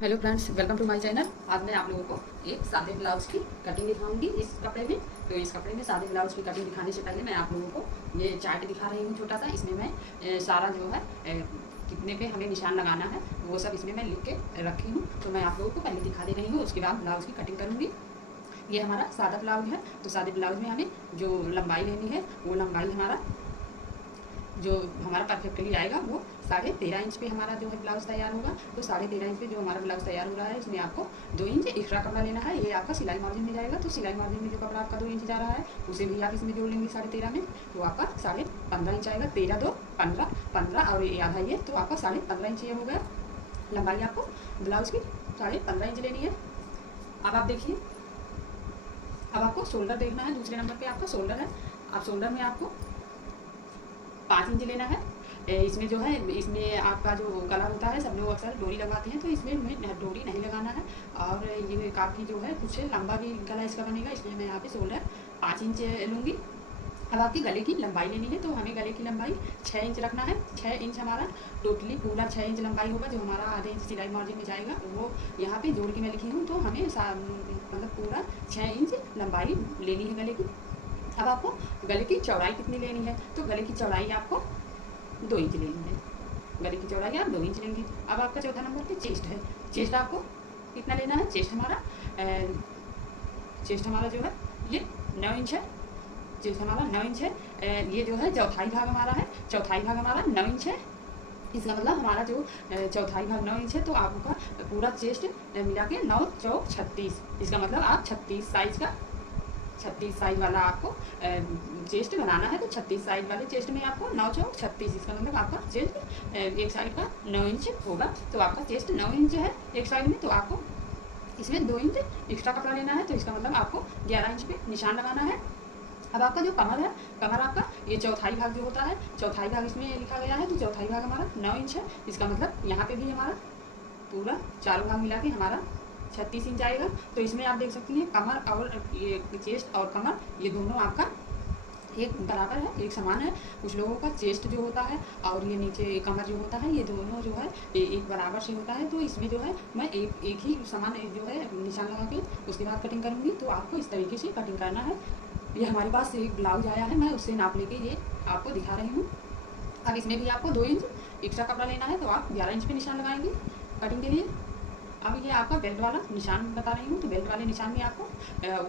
Hello friends, welcome to my channel. आज मैं आप लोगों को एक सादे ब्लाउज़ की कटिंग दिखाऊंगी इस कपड़े में। तो इस कपड़े में सादे ब्लाउज़ की कटिंग दिखाने से पहले मैं आप लोगों को ये चार्ट दिखा रही हूँ छोटा सा। इसमें मैं सारा जो है कितने पे हमें निशान लगाना है वो सब इसमें मैं लिख के रखी हूँ। तो मैं आप लोगों को पहले दिखा दे रही हूँ, उसके बाद ब्लाउज़ की कटिंग करूँगी। ये हमारा सादा ब्लाउज है। तो सादे ब्लाउज में हमें जो लंबाई लेनी है वो लंबाई जो हमारा परफेक्टली आएगा वो 13.5 इंच पे हमारा जो है ब्लाउज़ तैयार होगा। तो 13.5 इंच पे जो हमारा ब्लाउज़ तैयार हो रहा है उसमें आपको 2 इंच एक्स्ट्रा कपड़ा लेना है। ये आपका सिलाई मार्जिन में जाएगा। तो सिलाई मार्जिन में जो कपड़ा आपका 2 इंच जा रहा है उसे भी आप इसमें जोड़ लेंगे 13.5 में। तो आपका 15.5 इंच आएगा। 13 2 15 15 और ये आधा, ये तो आपका 15.5 इंच ये हो गया। लंबाई आपको ब्लाउज़ की 15.5 इंच लेनी है। अब आप देखिए, अब आपको शोल्डर देखना है। दूसरे नंबर पर आपका शोल्डर है। अब शोल्डर में आपको 5 इंच लेना है। इसमें जो है, इसमें आपका जो गला होता है, सब लोग अक्सर डोरी लगाते हैं, तो इसमें हमें डोरी नहीं लगाना है। और ये काफ़ी जो है कुछ लंबा भी गला इसका बनेगा, इसलिए मैं यहाँ पे शोल्डर 5 इंच लूँगी। अब आपकी गले की लंबाई लेनी है। तो हमें गले की लंबाई 6 इंच रखना है। 6 इंच हमारा टोटली पूरा 6 इंच लंबाई होगा। जो हमारा आधे इंच सिलाई मार्जिन में जाएगा वो यहाँ पे जोड़ के मैं लिखी हूँ। तो हमें मतलब पूरा 6 इंच लंबाई लेनी है गले की। अब आपको गले की चौड़ाई कितनी लेनी है? तो गले की चौड़ाई आपको 2 इंच लेनी है। गले की चौड़ाई आप 2 इंच लेंगे। अब आपका चौथा नंबर पे चेस्ट है। चेस्ट आपको कितना लेना है? चेस्ट हमारा जो है ये 9 इंच है। चेस्ट हमारा 9 इंच है। ये जो है चौथाई भाग हमारा है। चौथाई भाग हमारा 9 इंच है। इसका मतलब हमारा जो चौथाई भाग 9 इंच है, तो आपका पूरा चेस्ट मिला के 9 चौक 36। इसका मतलब आप 36 साइज वाला आपको चेस्ट बनाना है। तो 36 साइज वाले चेस्ट में आपको 9 चौक 36, इसका मतलब आपका चेस्ट एक साइड का 9 इंच होगा। तो आपका चेस्ट 9 इंच है एक साइड में, तो आपको इसमें 2 इंच एक्स्ट्रा कपड़ा लेना है। तो इसका मतलब आपको 11 इंच पे निशान लगाना है। अब आपका जो कमर है, कमर आपका ये चौथाई भाग जो होता है, चौथाई भाग इसमें लिखा गया है। तो चौथाई भाग हमारा 9 इंच है। इसका मतलब यहाँ पे भी हमारा पूरा चारों भाग मिला के हमारा 36 इंच आएगा। तो इसमें आप देख सकती हैं कमर और ये चेस्ट और कमर ये दोनों आपका एक बराबर है, एक समान है। कुछ लोगों का चेस्ट जो होता है और ये नीचे कमर जो होता है, ये दोनों जो है एक बराबर से होता है। तो इसमें जो है मैं एक ही समान जो है निशान लगा के उसके बाद कटिंग करूँगी। तो आपको इस तरीके से कटिंग करना है। ये हमारे पास एक ब्लाउज आया है, मैं उससे नाप लेके ये आपको दिखा रही हूँ। अब इसमें भी आपको 2 इंच एक्स्ट्रा कपड़ा लेना है। तो आप 11 इंच पे निशान लगाएंगे कटिंग के लिए। अब ये आपका बेल्ट वाला निशान बता रही हूँ। तो बेल्ट वाले निशान में आपको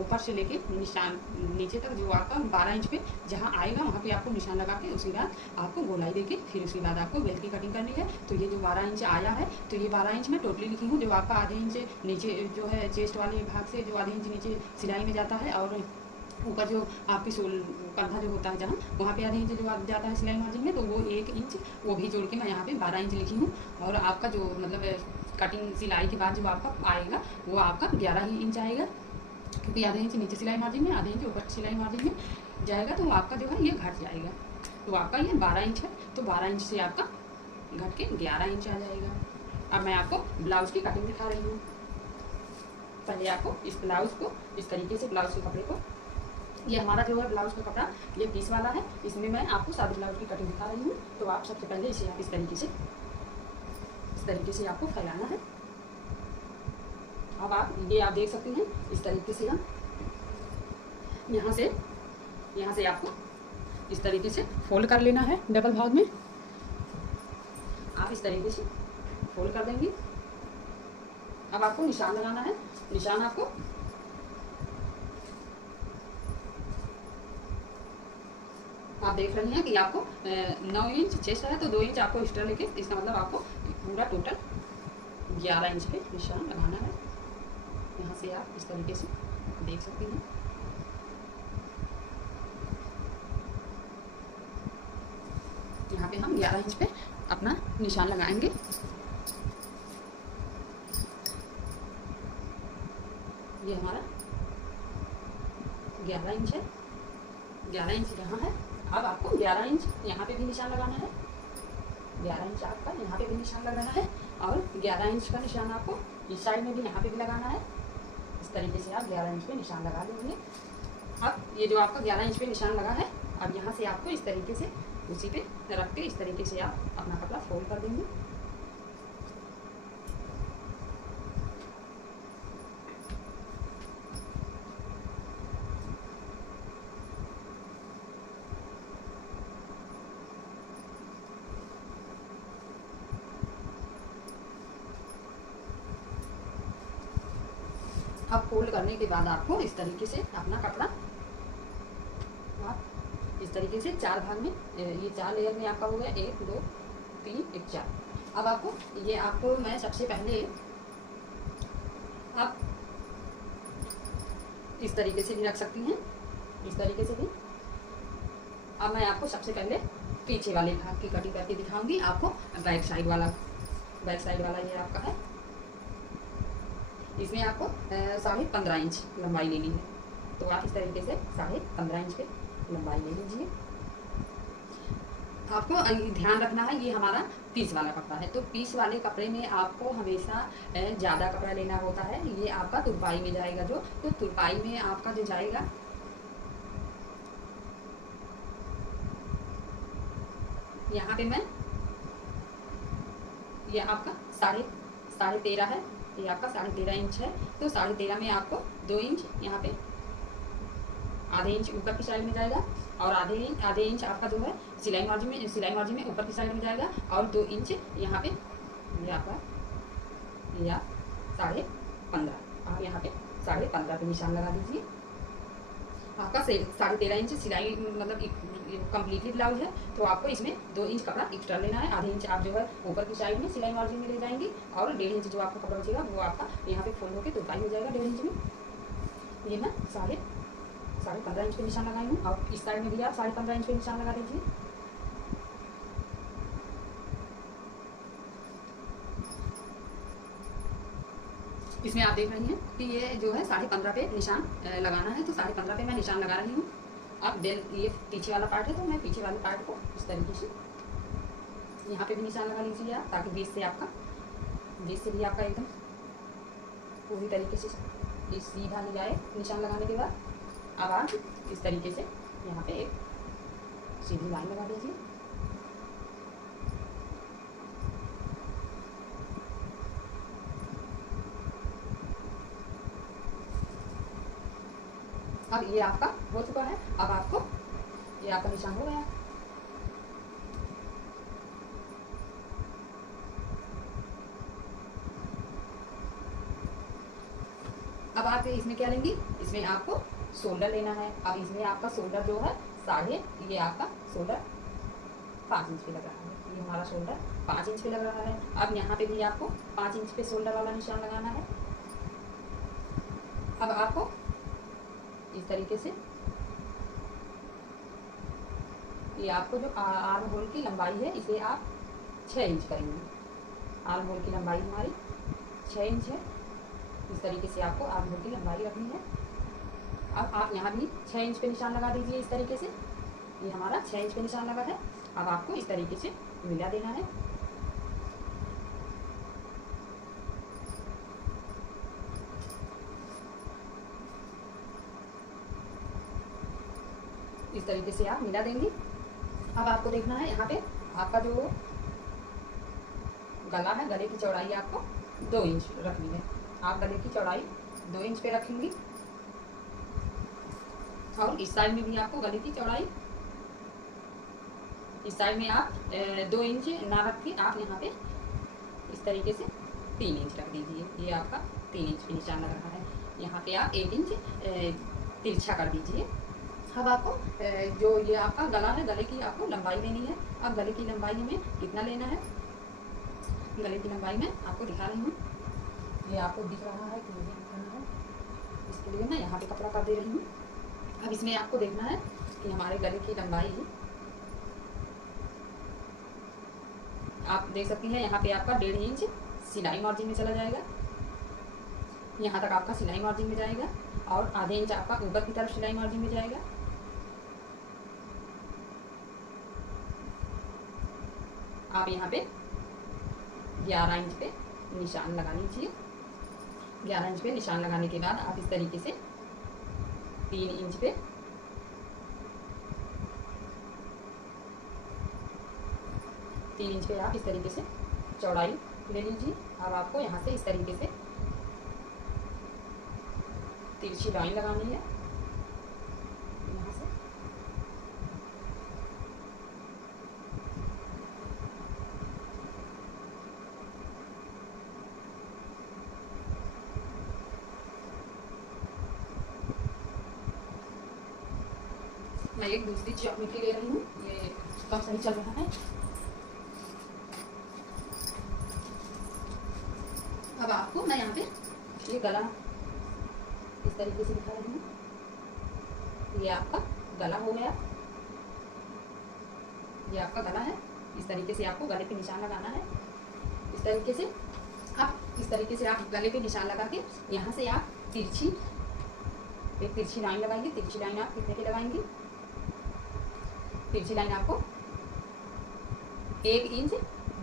ऊपर से लेके निशान नीचे तक जो आपका 12 इंच पे जहाँ आएगा वहाँ पे आपको निशान लगा के उसके बाद आपको गोलाई देके फिर उसके बाद आपको बेल्ट की कटिंग करनी है। तो ये जो 12 इंच आया है, तो ये 12 इंच मैं टोटली लिखी हूँ। जो आपका आधे इंच नीचे जो है चेस्ट वाले भाग से जो आधे इंच नीचे सिलाई में जाता है, और ऊपर जो आपकी कंधा जो होता है जहाँ वहाँ पे आधे इंच जो जाता है सिलाई मार्जिन में, तो वो 1 इंच वो भी जोड़ के मैं यहाँ पे 12 इंच लिखी हूँ। और आपका जो मतलब कटिंग सिलाई के बाद जो आपका आएगा वो आपका 11 ही इंच आएगा, क्योंकि आधे इंच नीचे सिलाई मार्जिन में, आधे इंच ऊपर सिलाई मार्जिन में जाएगा। तो आपका जो है ये घट जाएगा। तो आपका ये 12 इंच है। तो 12 इंच से आपका घट के 11 इंच आ जाएगा। अब मैं आपको ब्लाउज़ की कटिंग दिखा रही हूँ। पहले आपको इस ब्लाउज़ को इस तरीके से, ब्लाउज़ के कपड़े को, ये हमारा जो है ब्लाउज़ का कपड़ा ये पीस वाला है। इसमें मैं आपको सादे ब्लाउज़ की कटिंग दिखा रही हूँ। तो आप सबसे पहले इसे आप इस तरीके से आपको फैलाना है। अब आप देख सकते हैं इस तरीके से हम यहाँ से आपको इस तरीके से फोल्ड कर लेना है। डबल भाग में आप इस तरीके से फोल्ड कर देंगे। अब आपको निशान लगाना है। निशान आपको आप देख रही हैं कि आपको 9 इंच चेस्ट है, तो 2 इंच आपको एक्स्ट्रा लेके, इसका मतलब आपको पूरा टोटल 11 इंच पे निशान लगाना है। यहाँ से आप इस तरीके से देख सकती हैं। यहाँ पे हम 11 इंच पे अपना निशान लगाएंगे। ये हमारा 11 इंच है। 11 इंच यहाँ है। अब आपको 11 इंच यहाँ पे भी निशान लगाना है। 11 इंच आपका यहाँ पे भी निशान लगाना है, और 11 इंच का निशान आपको इस साइड में भी यहाँ पे भी लगाना है। इस तरीके से आप 11 इंच पे निशान लगा लेंगे। अब ये जो आपका 11 इंच पे निशान लगा है, अब यहाँ से आपको इस तरीके से उसी पे रख के इस तरीके से आप अपना कपड़ा फोल्ड कर देंगे। अब फोल्ड करने के बाद आपको इस तरीके से अपना कपड़ा आप इस तरीके से 4 भाग में, ये 4 लेयर में आपका हो गया 1 2 3 1 4। अब आपको ये आपको मैं सबसे पहले आप इस तरीके से भी रख सकती हैं, इस तरीके से भी। अब मैं आपको सबसे पहले पीछे वाले भाग की कटिंग करके दिखाऊंगी आपको। बैक साइड वाला ये आपका है, इसमें आपको 15.5 इंच लंबाई लेनी है। तो आप इस तरीके से 15.5 इंच पे लंबाई ले लीजिए। आपको ध्यान रखना है ये हमारा पीस वाला कपड़ा है, तो पीस वाले कपड़े में आपको हमेशा ज़्यादा कपड़ा लेना होता है। ये आपका तुरपाई में जाएगा जो, तो तुरपाई में आपका जो जाएगा यहाँ पे मैं, ये आपका साढ़े 13.5 है, ये आपका 13.5 इंच है। तो 13.5 में आपको 2 इंच यहाँ पे, आधे इंच ऊपर की साइड में जाएगा और आधे इंच आपका जो है सिलाई मार्जिन में ऊपर की साइड में जाएगा और 2 इंच यहाँ पे, ये आपका ये आप 15.5, आप यहाँ पे 15.5 पे निशान लगा दीजिए। आपका 13.5 इंच सिलाई मतलब कम्प्लीटली ब्लाउज है, तो आपको इसमें 2 इंच कपड़ा एक्स्ट्रा लेना है। आधे इंच आप जो है ऊपर की साइड में सिलाई मार्जिन में ले जाएंगे और 1.5 इंच जो आपका कपड़ा बचेगा वो आपका यहाँ पे फोल्ड होकर तुरपाई हो जाएगा 1.5 इंच में। ये मैं 15.5 इंच पे निशान लगाई हूँ और इस साइड में भी आप 15.5 इंच पे निशान लगा दीजिए। इसमें आप देख रही हैं कि ये जो है 15.5 पे निशान लगाना है, तो 15.5 पे मैं निशान लगा रही हूँ। अब ये पीछे वाला पार्ट है, तो मैं पीछे वाले पार्ट को इस तरीके से यहाँ पे भी निशान लगा लीजिए आप, ताकि बीच से भी आपका एकदम पूरी तरीके से सीधा नहीं जाए निशान लगाने के बाद। अब आप इस तरीके से यहाँ पे एक सीधी लाइन लगा दीजिए। अब ये आपका हो चुका है। अब आपको ये आपका निशान हो गया। अब आप इसमें क्या लेंगी, इसमें आपको शोल्डर लेना है। अब इसमें आपका शोल्डर जो है ये आपका शोल्डर 5 इंच पे लग रहा है, ये हमारा शोल्डर 5 इंच पे लग रहा है। अब यहाँ पे भी आपको 5 इंच पे शोल्डर वाला निशान लगाना है। अब आपको इस तरीके से ये आपको जो आर्म होल की लंबाई है इसे आप 6 इंच करेंगे। आर्म होल की लंबाई हमारी 6 इंच है। इस तरीके से आपको आर्म होल की लंबाई रखनी है। अब आप यहाँ भी 6 इंच पे निशान लगा दीजिए इस तरीके से। ये हमारा 6 इंच पे निशान लगा है। अब आपको इस तरीके से मिला देना है। इस तरीके से आप मिला देंगे। अब आपको देखना है यहाँ पे आपका जो गला है, गले की चौड़ाई आपको 2 इंच रखनी है। आप गले की चौड़ाई 2 इंच पे रखेंगी और इस साइड में भी आपको गले की चौड़ाई, इस साइड में आप 2 इंच ना रख के आप यहाँ पे इस तरीके से 3 इंच रख दीजिए। ये आपका 3 इंच पे निशान लग रहा है। यहाँ पे आप 1 इंच तिरछा कर दीजिए। अब आपको जो ये आपका गला है, गले की आपको लंबाई लेनी है। अब गले की लंबाई में कितना लेना है, गले की लंबाई में आपको दिखा रही हूँ। ये आपको दिख रहा है कि मुझे दिखाना है, इसके लिए मैं यहाँ पे कपड़ा कर दे रही हूँ। अब इसमें आपको देखना है कि हमारे गले की लंबाई आप देख सकती हैं। यहाँ पे आपका 1.5 इंच सिलाई मार्जिन में चला जाएगा। यहाँ तक आपका सिलाई मार्जिन में जाएगा और आधे इंच आपका ऊपर की तरफ सिलाई मार्जिन में जाएगा। आप यहाँ पे 11 इंच पे निशान लगा लीजिए। 11 इंच पे निशान लगाने के बाद आप इस तरीके से 3 इंच पे आप इस तरीके से चौड़ाई ले लीजिए। अब आपको यहाँ से इस तरीके से तिरछी लाइन लगानी है। यहाँ से मैं एक दूसरी ज्योमेट्री ले रही हूँ, ये कम सही चल रहा है। अब आपको मैं यहाँ पे ये गला इस तरीके से दिखा रही हूँ। ये आपका गला हो गया, ये आपका गला है। इस तरीके से आपको गले पे निशान लगाना है। इस तरीके से आप गले पे निशान लगा के यहाँ से आप एक तिरछी लाइन लगाएंगे। तिरछी लाइन आप कितने की लगाएंगे? तिरछी लाइन आपको 1 इंच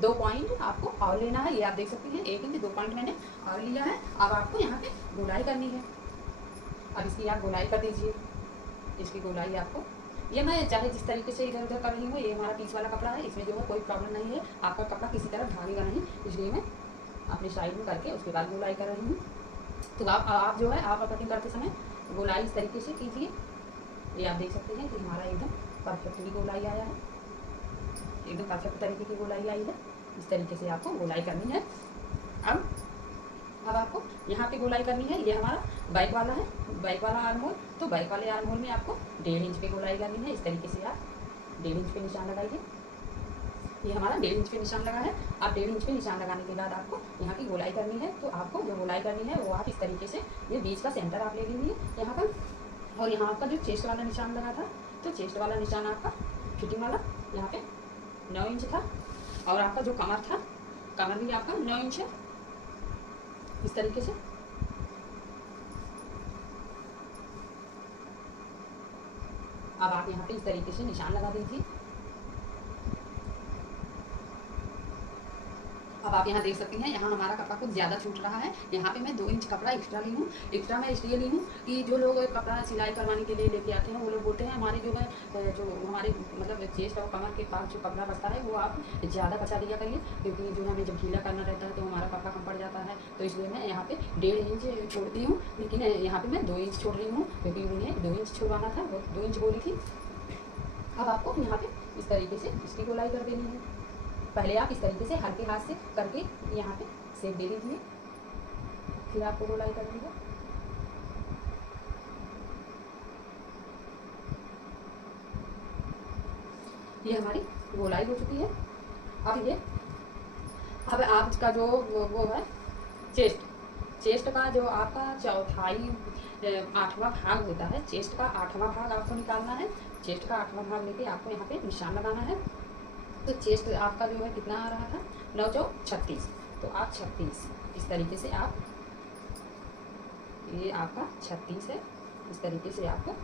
2 पॉइंट आपको और लेना है। ये आप देख सकते हैं 1 इंच 2 पॉइंट मैंने और लिया है। अब आपको यहाँ पे गोलाई करनी है। अब इसकी आप गोलाई कर दीजिए। इसकी गोलाई आपको, ये मैं चाहे जिस तरीके से इधर उधर कर रही हूँ, ये हमारा पीस वाला कपड़ा है, इसमें जो है कोई प्रॉब्लम नहीं है। आपका कपड़ा किसी तरह भागेगा नहीं, इसलिए मैं अपनी साइड में करके उसके बाद गोलाई कर रही हूँ। तो आप जो है आप कटिंग करते समय गोलाई इस तरीके से कीजिए। ये आप देख सकते हैं कि हमारा एकदम परफेक्टली गोलाई आया है, एकदम परफेक्ट तरीके की गोलाई आई है। इस तरीके से आपको गोलाई करनी है। अब आपको यहाँ पे गोलाई करनी है। ये हमारा बैक वाला है, बैक वाला आर्म होल। तो बैक वाले आर्म होल में आपको 1.5 इंच पे गोलाई करनी है। इस तरीके से आप 1.5 इंच पे निशान लगाइए। ये हमारा 1.5 इंच पे निशान लगा है। आप 1.5 इंच पे निशान लगाने के बाद आपको यहाँ की गोलाई करनी है। तो आपको जो गोलाई करनी है वो आप इस तरीके से, ये बीच का सेंटर आप ले लीजिए यहाँ पर। और यहाँ आपका जो चेस्ट वाला निशान लगा था, तो चेस्ट वाला निशान आपका फिटिंग वाला यहाँ पे 9 इंच था। और आपका जो कमर था, कमर भी आपका 9 इंच है। इस तरीके से अब आप यहाँ पे इस तरीके से निशान लगा दीजिए। अब आप यहाँ देख सकती हैं, यहाँ हमारा कपड़ा कुछ ज़्यादा छूट रहा है। यहाँ पे मैं 2 इंच कपड़ा एक्स्ट्रा ली हूँ। एक्स्ट्रा मैं इसलिए ली हूँ कि जो लोग कपड़ा सिलाई करवाने के लिए लेके आते हैं, वो लोग बोलते हैं हमारे जो है जो हमारे मतलब चेस्ट और कमर के पास जो कपड़ा बचता है वो आप ज़्यादा बचा दिया करिए, क्योंकि जो हमें जब ढीला करना रहता है तो हमारा कपड़ा कम पड़ जाता है। तो इसलिए मैं यहाँ पे 1.5 इंच छोड़ती हूँ, लेकिन यहाँ पर मैं 2 इंच छोड़ रही हूँ, क्योंकि उन्हें 2 इंच छोड़वाना था, वो 2 इंच बोली थी। अब आपको यहाँ पे इस तरीके से इसकी गोलाई कर देनी है। पहले आप इस तरीके से हल्के हाथ से करके यहाँ पे सेक दे दीजिए, फिर आपको गोलाई करनी है। ये हमारी गोलाई हो चुकी है। अब आपका जो वो है चेस्ट का जो आपका चौथाई 8वां भाग होता है, चेस्ट का 8वां भाग आपको निकालना है। चेस्ट का 8वां भाग लेके आपको यहाँ पे निशान लगाना है। तो चेस्ट आपका जो है कितना आ रहा था, 9 चौक 36। तो आप 36 इस तरीके से आप, ये आपका 36 है। इस तरीके से आपको,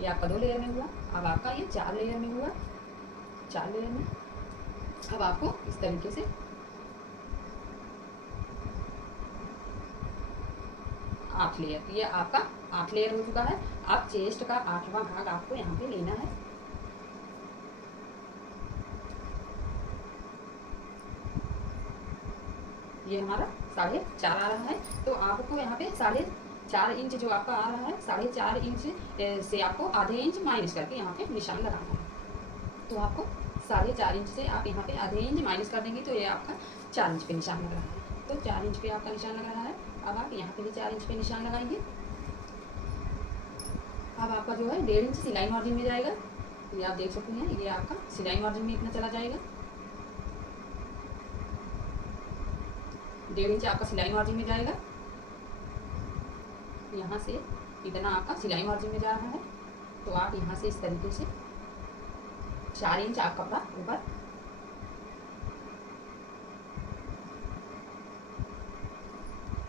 ये आपका 2 लेयर में हुआ। अब आपका ये 4 लेयर में हुआ, 4 लेयर में। अब आपको इस तरीके से 8 लेयर, ये आपका 8 लेयर हो चुका है। अब चेस्ट का 8वां भाग आपको यहाँ पे लेना है। ये हमारा 4.5 आ रहा है। तो आपको यहाँ पे 4.5 इंच जो आपका आ रहा है, 4.5 इंच से आपको आधे इंच माइनस करके यहाँ पे निशान लगाना है। तो आपको 4.5 इंच से आप यहाँ पे आधे इंच माइनस कर देंगे, तो ये आपका 4 इंच पे निशान लग रहा है। तो 4 इंच पे आपका निशान लग रहा है। अब आप यहाँ पे भी 4 इंच पे निशान लगाएंगे। अब आपका जो है 1.5 इंच सिलाई मार्जिन में जाएगा। ये आप देख सकते हैं, ये आपका सिलाई मार्जिन में इतना चला जाएगा। 1.5 इंच आपका सिलाई मार्जिन में जाएगा। यहाँ से इतना आपका सिलाई मार्जिन में जा रहा है। तो आप यहाँ से इस तरीके से 4 इंच आप कपड़ा ऊपर,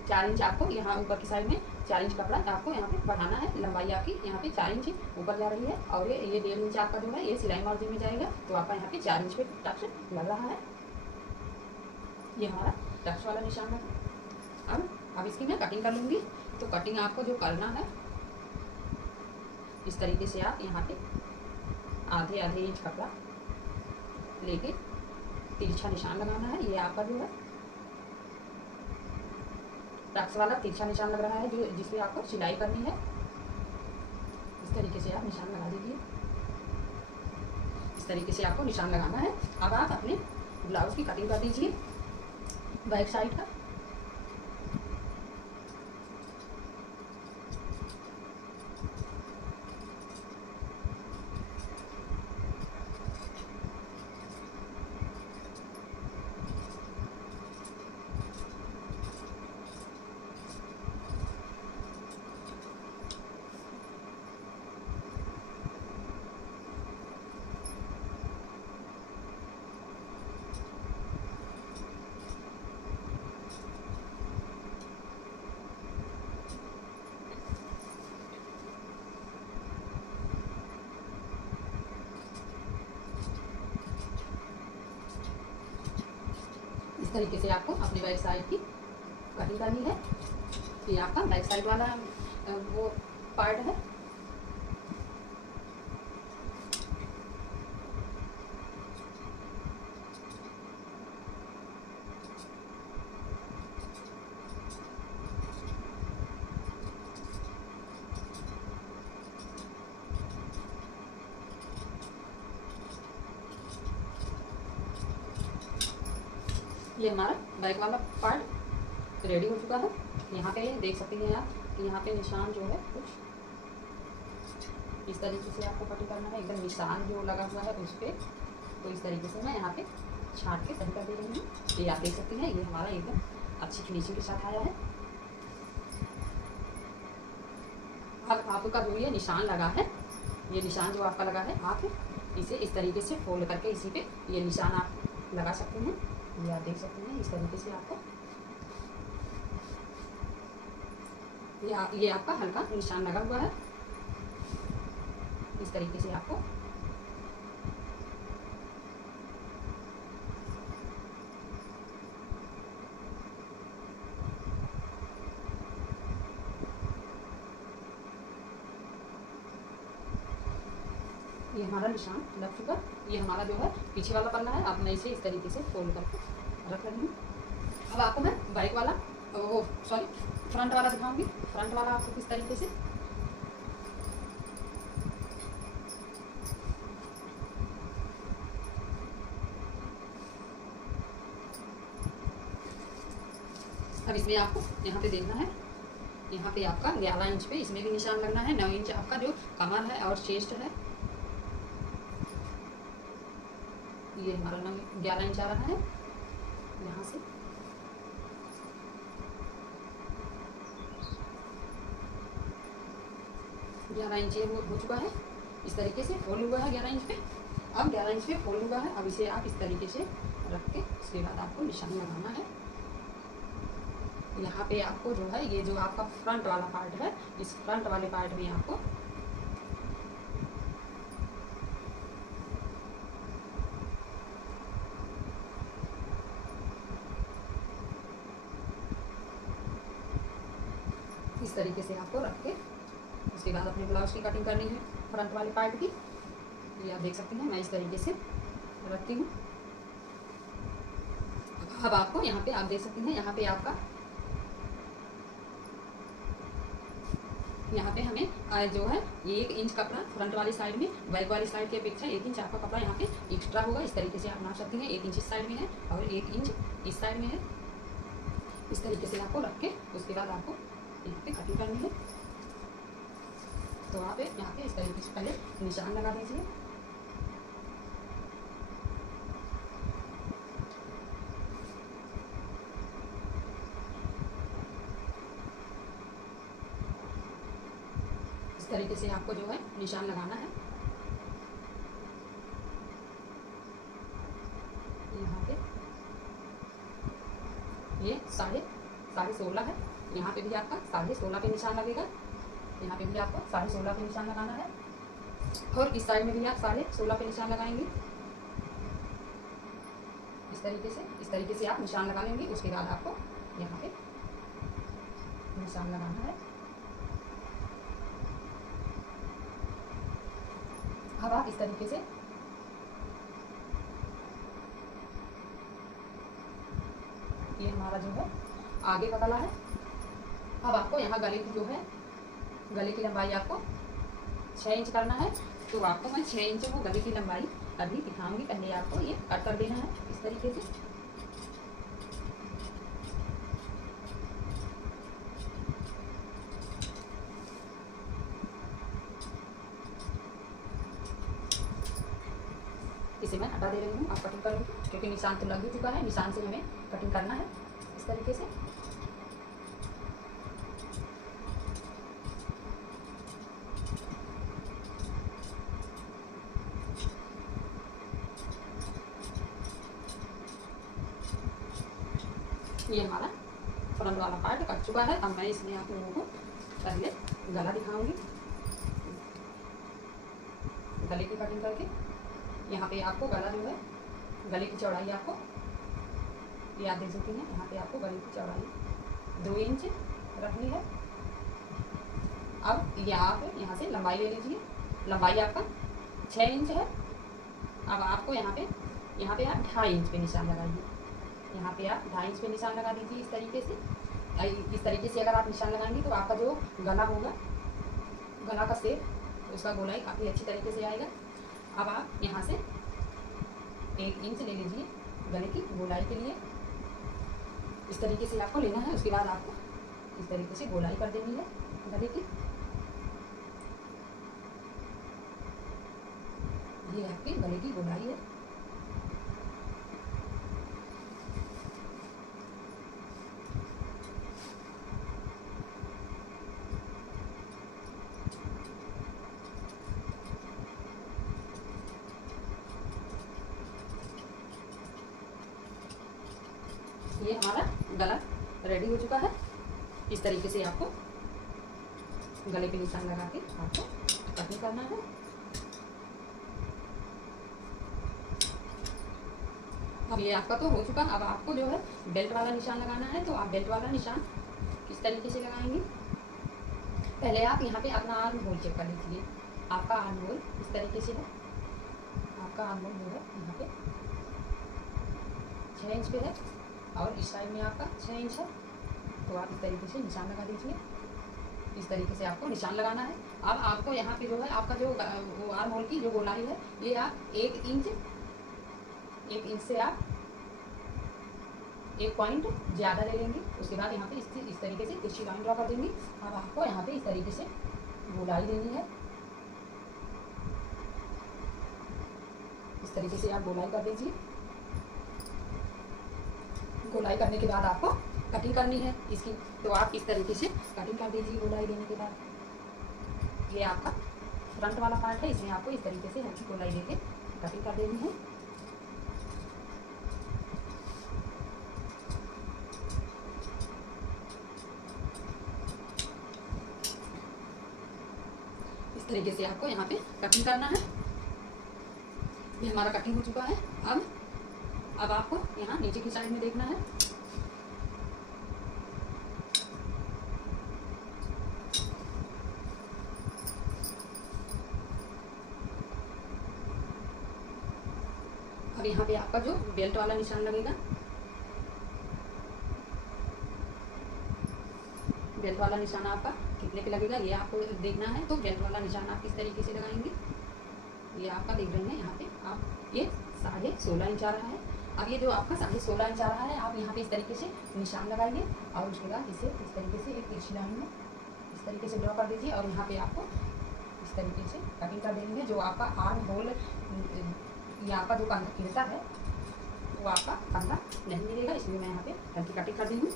4 इंच आपको यहाँ ऊपर की साइड में 4 इंच कपड़ा आपको यहाँ पे बढ़ाना है। लंबाई आपकी यहाँ पे 4 इंच ऊपर जा रही है, और ये 1.5 इंच आपका जो है ये सिलाई मार्जिन में जाएगा। तो आपका यहाँ पे 4 इंच पे टक्स लग रहा है। ये हमारा टक्स वाला निशान है। अब इसकी मैं कटिंग कर लूँगी। तो कटिंग आपको जो करना है, इस तरीके से आप यहाँ पे आधे आधे इंच कपड़ा लेके तिरछा निशान लगाना है। ये आपका जो है टक्स वाला तिरछा निशान लग रहा है, जो जिसमें आपको सिलाई करनी है। इस तरीके से आप निशान लगा दीजिए। इस तरीके से आपको निशान लगाना है। अब आप अपने ब्लाउज की कटिंग कर दीजिए बैक साइड का। इस तरीके से आपको अपनी बैक साइड की कटिंग करनी है। ये आपका बैक साइड वाला वो पार्ट है। ये हमारा बैक वाला पार्ट रेडी हो चुका है। यहाँ पे देख सकते हैं आप कि यहाँ पे निशान जो है कुछ इस तरीके से आपको कटिंग करना है, एकदम निशान जो लगा हुआ है उस पर। तो इस तरीके से मैं यहाँ पे छाट के सही कर दे रही हूँ। ये आप देख सकते हैं, ये हमारा एकदम अच्छी फिनिशिंग के साथ आया है। अब आपका जो ये निशान लगा है, ये निशान जो आपका लगा है, आप इसे इस तरीके से फोल्ड करके इसी पे ये निशान आप लगा सकते हैं। ये आप देख सकते हैं इस तरीके से आपको ये आपका हल्का निशान लगा हुआ है। इस तरीके से आपको ये हमारा निशान लग चुका। ये हमारा जो है पीछे वाला पन्ना है। अब मैं इसे इस तरीके से फोल्ड करके रख रही हूँ। अब आपको मैं बैक वाला वो सॉरी फ्रंट वाला दिखाऊंगी। फ्रंट वाला आपको किस तरीके से अब इसमें आपको यहाँ पे देखना है, यहाँ पे आपका 11 इंच पे इसमें भी निशान लगना है। 9 इंच आपका जो कमर है और चेस्ट है, ये हमारा 11 इंच आ रहा है। यहाँ से ग्यारह इंच हो चुका है। इस तरीके से फोल्ड हुआ है 11 इंच पे। अब 11 इंच पे फोल्ड हुआ है। अब इसे आप इस तरीके से रख के उसके बाद आपको निशान लगाना है। यहाँ पे आपको जो है ये जो आपका फ्रंट वाला पार्ट है, इस फ्रंट वाले पार्ट में आपको इस तरीके से आपको रख के उसके बाद अपने ब्लाउज की कटिंग करनी है फ्रंट वाले पार्ट की। ये आप देख सकते हैं मैं इस तरीके से रखती हूँ। अब आपको यहाँ पे आप देख सकते हैं, यहाँ पे आपका यहाँ पे हमें जो है 1 इंच कपड़ा फ्रंट वाली साइड में, बैक वाली साइड की अपेक्षा 1 इंच आपका कपड़ा यहाँ पे एक्स्ट्रा होगा। इस तरीके से आप नाप सकते हैं। 1 इंच इस साइड में है और 1 इंच इस साइड में है। इस तरीके से आपको रख के उसके बाद आपको यहाँ पे कटिंग करनी है। तो आप यहाँ पे इस तरीके से पहले निशान लगा दीजिए। इस तरीके से आपको जो है निशान लगाना है। यहाँ पे ये साढ़े 16.5 है। यहाँ पे भी आपका 16.5 पे निशान लगेगा। यहाँ पे भी आपको 16.5 पे निशान लगाना है और इस साइड में भी आप 16.5 पे निशान लगाएंगे। इस तरीके से आप निशान लगा लेंगे। उसके बाद आपको यहाँ पे निशान लगाना है। अब आप इस तरीके से ये हमारा जो है आगे का गला है। अब आपको यहाँ गले की जो है गले की लंबाई आपको 6 इंच करना है। तो आपको मैं 6 इंच वो गले की लंबाई अभी दिखाऊंगी। पहले आपको ये कट कर देना है इस तरीके से। इसे मैं हटा दे रही हूँ, आप कटिंग कर लो क्योंकि निशान तो लग ही चुका है। निशान से हमें कटिंग करना है इस तरीके से। ये हमारा फ्रंट वाला पार्ट कट चुका है। अब मैं इसमें आप लोगों को पहले गला दिखाऊंगी। गले की कटिंग करके यहाँ पे आपको गला जो है गले की चौड़ाई आपको ये आप देख सकती हैं। यहाँ पे आपको गले की चौड़ाई 2 इंच रखनी है। अब ये आप यहाँ से लंबाई ले लीजिए। लंबाई आपका 6 इंच है। अब आपको यहाँ पे आप 2.5 इंच पे निशान लगाइए। यहाँ पे आप 2.5 इंच पे निशान लगा दीजिए इस तरीके से। इस तरीके से अगर आप निशान लगाएंगे तो आपका जो गला होगा, गला का शेप, उसका गोलाई काफ़ी अच्छी तरीके से आएगा। अब आप यहाँ से 1 इंच ले लीजिए गले की गोलाई के लिए। इस तरीके से आपको लेना है। उसके बाद आपको इस तरीके से गोलाई कर देनी है गले की। ये आपके गले की गोलाई है। ये हमारा गला रेडी हो चुका है। इस तरीके से आपको गले पे निशान लगा के आपको कटिंग करना है। अब ये आपका तो हो चुका। अब आपको जो है बेल्ट वाला निशान लगाना है। तो आप बेल्ट वाला निशान किस तरीके से लगाएंगे, पहले आप यहाँ पे अपना आर्म होल चेक कर लीजिए। आपका आर्म होल इस तरीके से है। आपका आर्म होल जो है यहाँ पे 6 इंच पे है और इस साइड में आपका 6 इंच है। तो आप इस तरीके से निशान लगा दीजिए। इस तरीके से आपको निशान लगाना है। अब आपको यहाँ पे जो है आपका जो आर्म होल की जो गोलाई है, ये आप 1 इंच से आप 1 पॉइंट ज़्यादा ले लेंगे। उसके बाद यहाँ पे इस तरीके से तिरछी लाइन ड्रा कर देंगे। अब आपको यहाँ पे इस तरीके से गोलाई देनी है। इस तरीके से आप गोलाई कर दीजिए। गोलाई करने के बाद आपको कटिंग करनी है इसकी। तो आप इस तरीके से कटिंग कर दीजिए गोलाई देने के बाद। ये आपका फ्रंट वाला पार्ट है, इसमें आपको इस तरीके से हल्की गोलाई देके कटिंग कर देनी है। इस तरीके से आपको यहाँ पे कटिंग करना है। ये हमारा कटिंग हो चुका है। अब आपको यहाँ नीचे की साइड में देखना है। अब यहाँ पे आपका जो बेल्ट वाला निशान लगेगा, बेल्ट वाला निशान आपका कितने पे लगेगा ये आपको देखना है। तो बेल्ट वाला निशान आप किस तरीके से लगाएंगे, ये आपका देख रहे हैं। यहाँ पे आप ये 16.5 इंच आ रहा है। अब ये जो आपका 16.5 इंच आ रहा है, आप यहाँ पे इस तरीके से निशान लगाइए और उसके बाद इसे इस तरीके से एक तिरछी लाइन में इस तरीके से ड्रॉ कर दीजिए और यहाँ पे आपको इस तरीके से कटिंग कर देंगे। जो आपका आर्म होल, ये आपका जो कंधा खिलता है वो आपका कंधा नहीं मिलेगा, इसलिए मैं यहाँ पे हल्की कटिंग कर दी हूँ।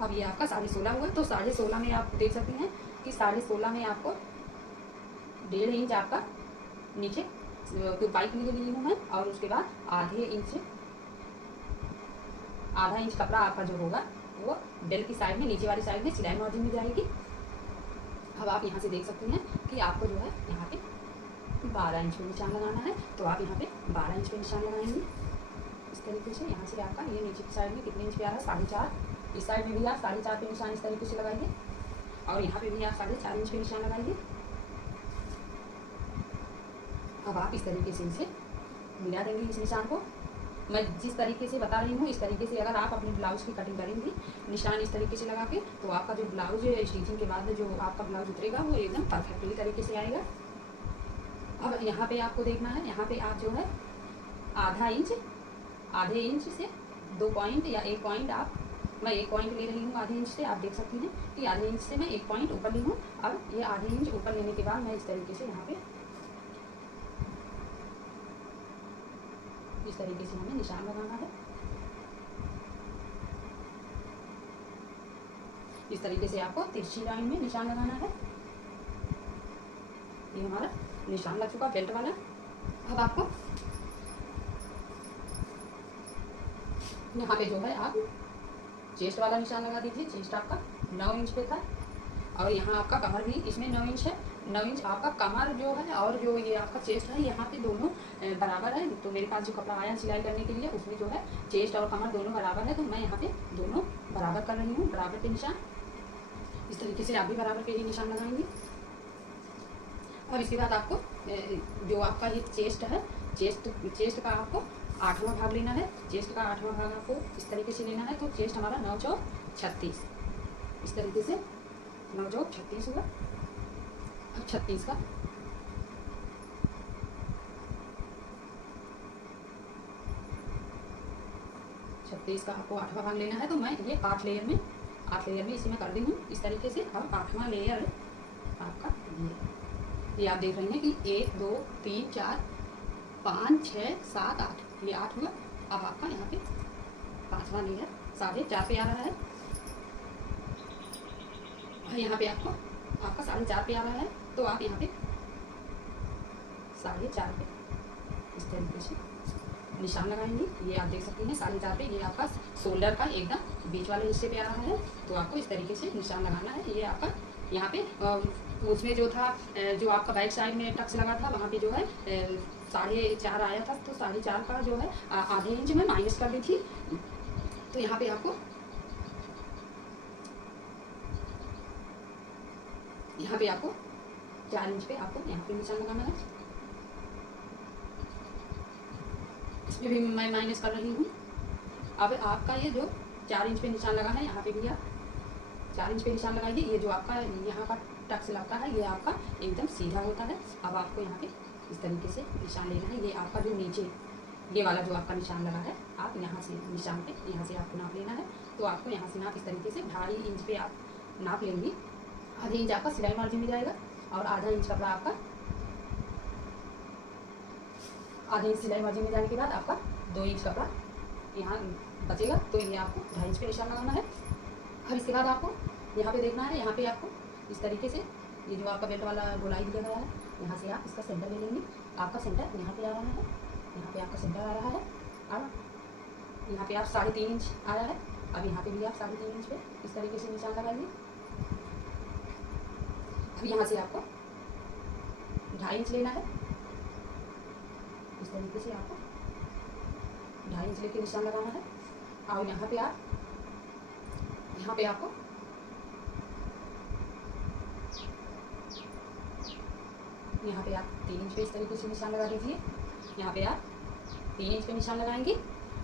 अब ये आपका 16.5 हुआ। तो 16.5 में आप देख सकते हैं कि 16.5 में आपको 1.5 इंच आपका नीचे तुरपाई के लिए ली हूँ मैं। और उसके बाद आधा इंच कपड़ा आपका जो होगा वो बेल्ट की साइड में, नीचे वाली साइड में सिलाई मार्जिन में जाएगी। अब आप यहाँ से देख सकते हैं कि आपको जो है यहाँ पे 12 इंच पे निशान लगाना है। तो आप यहाँ पे 12 इंच पे निशान लगाएंगे इस तरीके से। यहाँ से आपका ये नीचे की साइड में कितने इंच पे आ रहा है, 4.5। इस साइड में भी आप 4.5 पे निशान इस तरीके से लगाइए और यहाँ पे भी आप 4.5 इंच पे निशान लगाइए। अब आप इस तरीके से इसे मिला देंगे इस निशान को। मैं जिस तरीके से बता रही हूँ इस तरीके से अगर आप अपने ब्लाउज़ की कटिंग करेंगी निशान इस तरीके से लगा के, तो आपका जो ब्लाउज स्टिचिंग के बाद जो आपका ब्लाउज उतरेगा वो एकदम परफेक्टली तरीके से आएगा। अब यहाँ पे आपको देखना है, यहाँ पे आप जो है आधे इंच से 2 पॉइंट या 1 पॉइंट आप, मैं 1 पॉइंट ले रही हूँ आधे इंच से। आप देख सकती हैं कि आधे इंच से मैं 1 पॉइंट ऊपर ली हूँ। अब ये आधे इंच ऊपर लेने के बाद मैं इस तरीके से यहाँ पे इस तरीके से हमें निशान लगाना है। इस तरीके से आपको तिरछी लाइन में निशान लगाना है। ये हमारा निशान लग चुका बेल्ट वाला। अब आपको यहाँ पे जो है आप चेस्ट वाला निशान लगा दीजिए। चेस्ट आपका 9 इंच पे था और यहाँ आपका कमर भी इसमें 9 इंच है। 9 इंच आपका कमर जो है और जो ये आपका चेस्ट है यहाँ पे दोनों बराबर है। तो मेरे पास जो कपड़ा आया सिलाई करने के लिए उसमें जो है चेस्ट और कमर दोनों बराबर है, तो मैं यहाँ पे दोनों बराबर कर रही हूँ, बराबर के निशान। इस तरीके से आप भी बराबर के ही निशान लगाएंगे। और इसके बाद आपको जो आपका ये चेस्ट है, चेस्ट का आपको 8वां भाग लेना है। चेस्ट का 8वां भाग आपको इस तरीके से लेना है। तो चेस्ट हमारा 9 चौक 36, इस तरीके से 9 चौक 36 हुआ। अब 36 का आपको 8वां भाग लेना है। तो मैं ये 8 लेयर में इसी में कर दी हूँ इस तरीके से। अब 8वां लेयर आपका ये आप देख रहे हैं कि 1 2 3 4 5 6 7 8, ये 8 हुआ। अब आपका यहाँ पे 5वां लेयर 4.5 पे आ रहा है। यहाँ पे आपका 4.5 पे आ रहा है। तो आप यहाँ पे 4.5 पे इस तरीके से निशान लगाएंगे। ये आप देख सकते हैं 4.5 पे, ये आपका शोल्डर का एकदम बीच वाले हिस्से पे आ रहा है। तो आपको इस तरीके से निशान लगाना है। ये आपका यहाँ पे उसमें जो था, जो आपका बैक साइड में टक्स लगा था वहाँ पे जो है 4.5 आया था। तो 4.5 का जो है आधे इंच में माइनस कर दी थी। तो यहाँ पे आपको 4 इंच पे आपको यहाँ पे निशान लगाना है। इसमें भी मैं माइनस कर रही हूँ। अब आपका ये जो 4 इंच पे निशान लगा है, यहाँ पे भी आप 4 इंच पे निशान लगाइए। ये जो आपका यहाँ का टक्स लगता है ये आपका एकदम सीधा होता है। अब आपको यहाँ पे इस तरीके से निशान लेना है। ये आपका जो नीचे ये वाला जो आपका निशान लगा है, आप यहाँ से निशान पे यहाँ से आपको नाप लेना है। तो आपको यहाँ से नाप इस तरीके से 2.5 इंच पे आप नाप लेंगे। आधे इंच आपका सिलाई मार्जिन में जाएगा और आधा इंच कपड़ा आपका, आधे इंच सिलाई मार्जिन में जाने के बाद आपका 2 इंच कपड़ा यहाँ बचेगा। तो ये आपको 2.5 इंच पे निशान लगाना है। अब इसके बाद आपको यहाँ पे देखना है, यहाँ पे आपको इस तरीके से ये जो आपका बेल्ट वाला गोलाई दिया गया है, यहाँ से आप इसका सेंटर ले लेंगे। आपका सेंटर यहाँ पे आ रहा है, यहाँ पे आपका सेंटर आ रहा है। अब यहाँ पे आप 3.5 इंच आया है। अब यहाँ पे भी आप 3.5 इंच पे इस तरीके से निशान लगाइए। अब यहाँ से आपको 2.5 इंच लेना है। इस तरीके से आपको 2.5 इंच लेके निशान लगाना है। और यहाँ पे आपको यहाँ पे आप 3 इंच पे इस तरीके से निशान लगा दीजिए। यहाँ पे आप 3 इंच पे निशान लगाएंगे।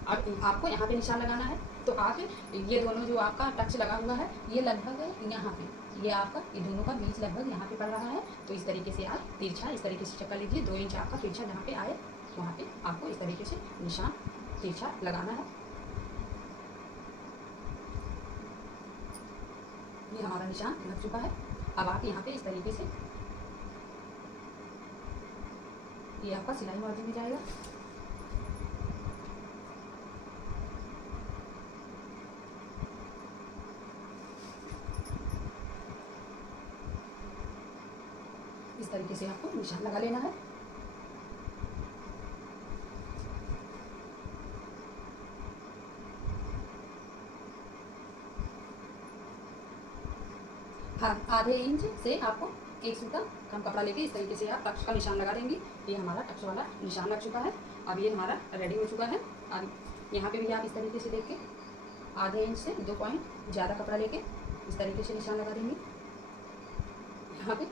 अब आपको यहाँ पे निशान लगाना है। तो आप ये दोनों जो आपका टच लगा हुआ है ये लगभग यहाँ पे, ये आपका ये दोनों का बीच लगभग यहाँ पे पड़ रहा है। तो इस तरीके से आप तिरछा इस तरीके से चक्कर लीजिए। 2 इंच आपका तिरछा जहाँ पे आए वहाँ पे आपको इस तरीके से निशान तिरछा लगाना है। ये हमारा निशान लग चुका है। अब आप यहाँ पे इस तरीके से ये आपका सिलाई मार्जिन में जाएगा। इस तरीके से आपको निशान लगा लेना है। हाँ, आधे इंच से आपको 1 सूता कम कपड़ा लेके इस तरीके से आप टक्स का निशान लगा देंगे। ये हमारा टक्स वाला निशान लग चुका है। अब ये हमारा रेडी हो चुका है। अब यहाँ पे भी आप इस तरीके से देख के आधे इंच से 2 पॉइंट ज़्यादा कपड़ा लेके इस तरीके से निशान लगा देंगे। यहाँ पे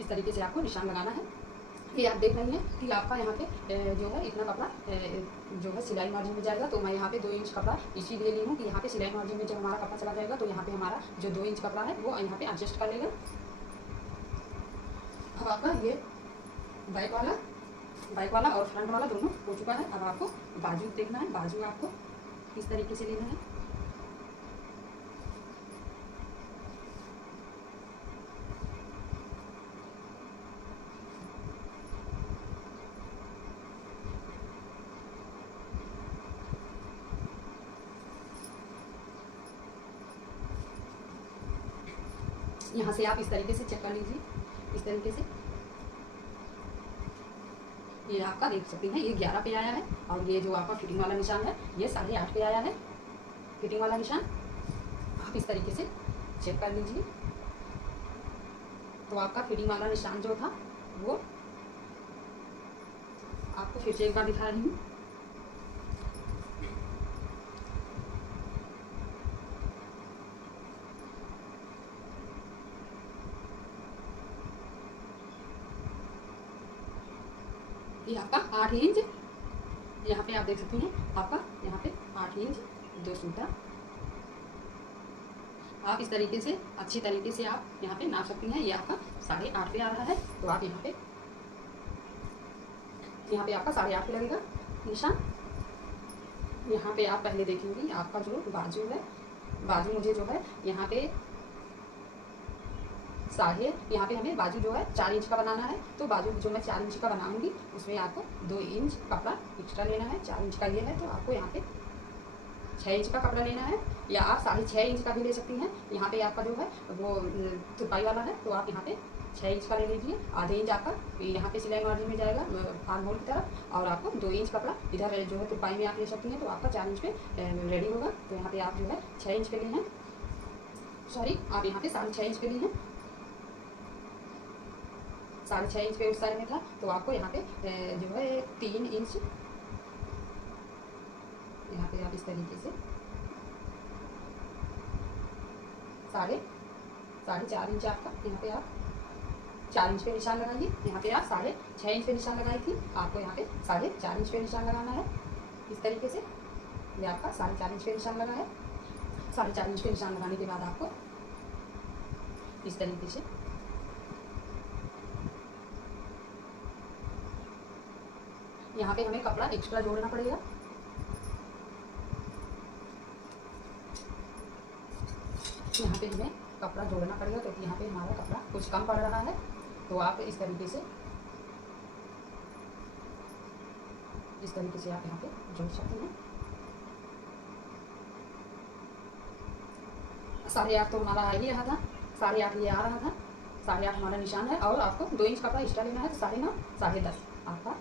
इस तरीके से आपको निशान लगाना है। ये आप देख रही हैं कि आपका यहाँ पे जो है इतना कपड़ा जो है सिलाई मार्जिन में जाएगा। तो मैं यहाँ पे 2 इंच कपड़ा इसीलिए ली हूँ कि यहाँ पे सिलाई मार्जिन में जब हमारा कपड़ा चला जाएगा तो यहाँ पे हमारा जो 2 इंच कपड़ा है वो यहाँ पे एडजस्ट कर लेगा। अब आपका ये बैक वाला और फ्रंट वाला दोनों हो चुका है। अब आपको बाजू देखना है। बाजू आपको किस तरीके से लेना है। यहाँ से आप इस तरीके से चेक कर लीजिए। इस तरीके से ये आपका देख सकते हैं ये 11 पे आया है। और ये जो आपका फिटिंग वाला निशान है ये 8.5 पे आया है। फिटिंग वाला निशान आप इस तरीके से चेक कर लीजिए। तो आपका फिटिंग वाला निशान जो था वो आपको फिर से एक बार दिखा रही हूँ। ये आपका 8 इंच, यहाँ पे आप देख सकती हैं आपका यहाँ पे 8 इंच 2 सूता। आप इस तरीके से अच्छी तरीके से आप यहाँ पे नाप सकती हैं। ये आपका 8.5 पे आ रहा है, तो आप यहाँ पे आपका 8.5 पे लगेगा निशान। यहाँ पे आप पहले देखेंगी आपका जो बाजू है, बाजू मुझे जो है यहाँ पे यहाँ पे हमें बाजू जो है 4 इंच का बनाना है। तो बाजू जो मैं 4 इंच का बनाऊंगी उसमें आपको 2 इंच कपड़ा एक्स्ट्रा लेना है। 4 इंच का ये है तो आपको यहाँ पे 6 इंच का कपड़ा लेना है, या आप 6.5 इंच का भी ले सकती हैं। यहाँ पे आपका जो है वो तुरपाई वाला है, तो आप यहाँ पे 6 इंच का ले लीजिए। आधे इंच आपका यहाँ पे सिलाई मार्जिन में जाएगा आर्म होल की तरफ, और आपको 2 इंच कपड़ा इधर जो है तुरपाई में आप ले सकती हैं। तो आपका 4 इंच पे रेडी होगा। तो यहाँ पे आप जो है 6 इंच पे लिए हैं, सॉरी आप यहाँ पे 6.5 इंच पे लिए हैं। 6.5 इंच पे उस साइड में था, तो आपको यहाँ पे जो है 3 इंच यहाँ पे आप इस तरीके से 4.5 इंच आपका यहाँ पे आप 4 इंच पे निशान लगाइए। यहाँ पे आप 6.5 इंच पे निशान लगाई थी, आपको यहाँ पे 4.5 इंच पे निशान लगाना है। इस तरीके से ये आपका 4.5 इंच पे निशान लगा है। 4.5 इंच पे निशान लगाने के बाद आपको इस तरीके से यहाँ पे हमें कपड़ा एक्स्ट्रा जोड़ना पड़ेगा। यहाँ पे हमें कपड़ा जोड़ना पड़ेगा क्योंकि यहाँ पे हमारा कपड़ा कुछ कम पड़ रहा है। तो आप इस तरीके से आप यहाँ पे जोड़ सकते हैं। 8.5 तो हमारा आ ही रहा था, 8.5 ये आ रहा था, 8.5 हमारा निशान है। और आपको 2 इंच कपड़ा एक्स्ट्रा लेना है, तो 9.5 10.5 आपका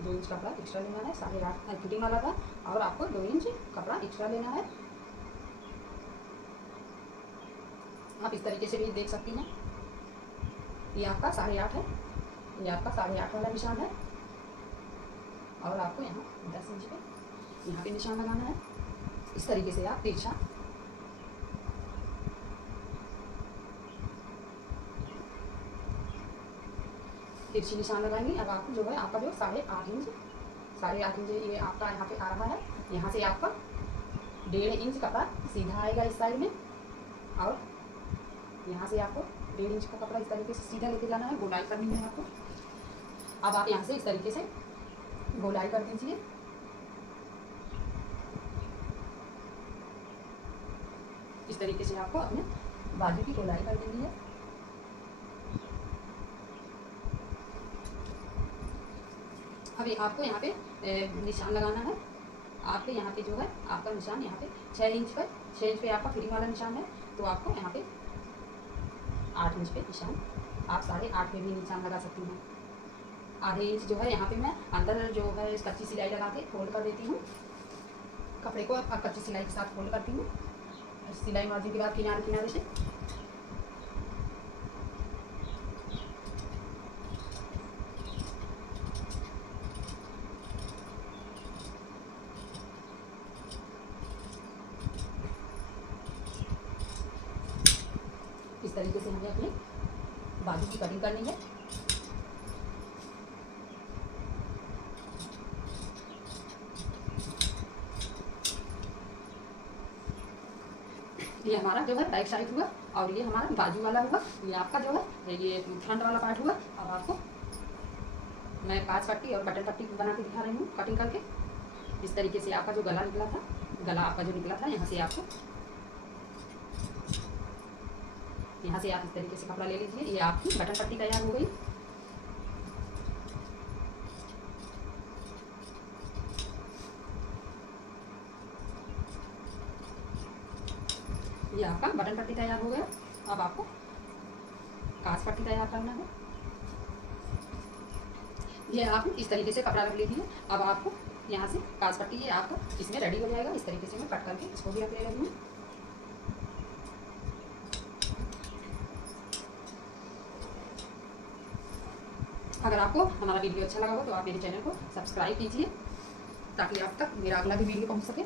2 इंच कपड़ा एक्स्ट्रा लेना है। 8.5 फिटिंग वाला था, और आपको 2 इंच कपड़ा एक्स्ट्रा लेना है। आप इस तरीके से भी देख सकती हैं। ये आपका 8.5 है, ये आपका 8.5 वाला निशान है, और आपको यहाँ 10 इंच पे यहाँ पे निशान लगाना है। इस तरीके से आप तिरछा तिरछी निशान लगाएंगे। अब आपको जो है आपका जो 8.5 इंच ये आपका यहाँ पे आ रहा है। यहाँ से आपका 1.5 इंच कपड़ा सीधा आएगा इस साइड में, और यहाँ से आपको 1.5 इंच का कपड़ा इस तरीके से सीधा लेके जाना है। गोलाई करनी है आपको। अब आप यहाँ से इस तरीके से गोलाई कर दीजिए। इस तरीके से आपको अपने बाजू की गोलाई कर देनी है। अभी आपको यहाँ पे निशान लगाना है। आपके यहाँ पे जो है आपका निशान यहाँ पे 6 इंच पे आपका फिटिंग वाला निशान है। तो आपको यहाँ पे 8 इंच पे निशान, आप 8.5 पे भी निशान लगा सकती हैं। आधे इंच जो है यहाँ पे मैं अंदर जो है कच्ची सिलाई लगा के फोल्ड कर देती हूँ। कपड़े को अब कच्ची सिलाई के साथ फोल्ड करती हूँ। सिलाई मार्जिन के बाद किनारे से इस तरीके से हमें अपने बाजू की कटिंग करनी है। ये हमारा जो है बैक साइड हुआ, और ये हमारा बाजू वाला हुआ। ये आपका जो है ये फ्रंट वाला पार्ट हुआ। अब आपको मैं 5 पट्टी और बटन पट्टी बना के दिखा रही हूँ कटिंग करके। इस तरीके से आपका जो गला निकला था, आपका जो निकला था यहाँ से आपको यहाँ से आप इस तरीके से कपड़ा ले लीजिए। ये आपकी बटन पट्टी तैयार हो गई। ये आपका बटन पट्टी तैयार हो गया। अब आपको काज पट्टी तैयार करना है। ये आप इस तरीके से कपड़ा रख लीजिए। अब आपको यहाँ से काज पट्टी ये आपका इसमें रेडी हो जाएगा। इस तरीके से मैं कट करके इसको भी रख ले रही हूँ। अगर आपको हमारा वीडियो अच्छा लगा हो तो आप मेरे चैनल को सब्सक्राइब कीजिए ताकि आप तक मेरा अगला भी वीडियो पहुंच सके।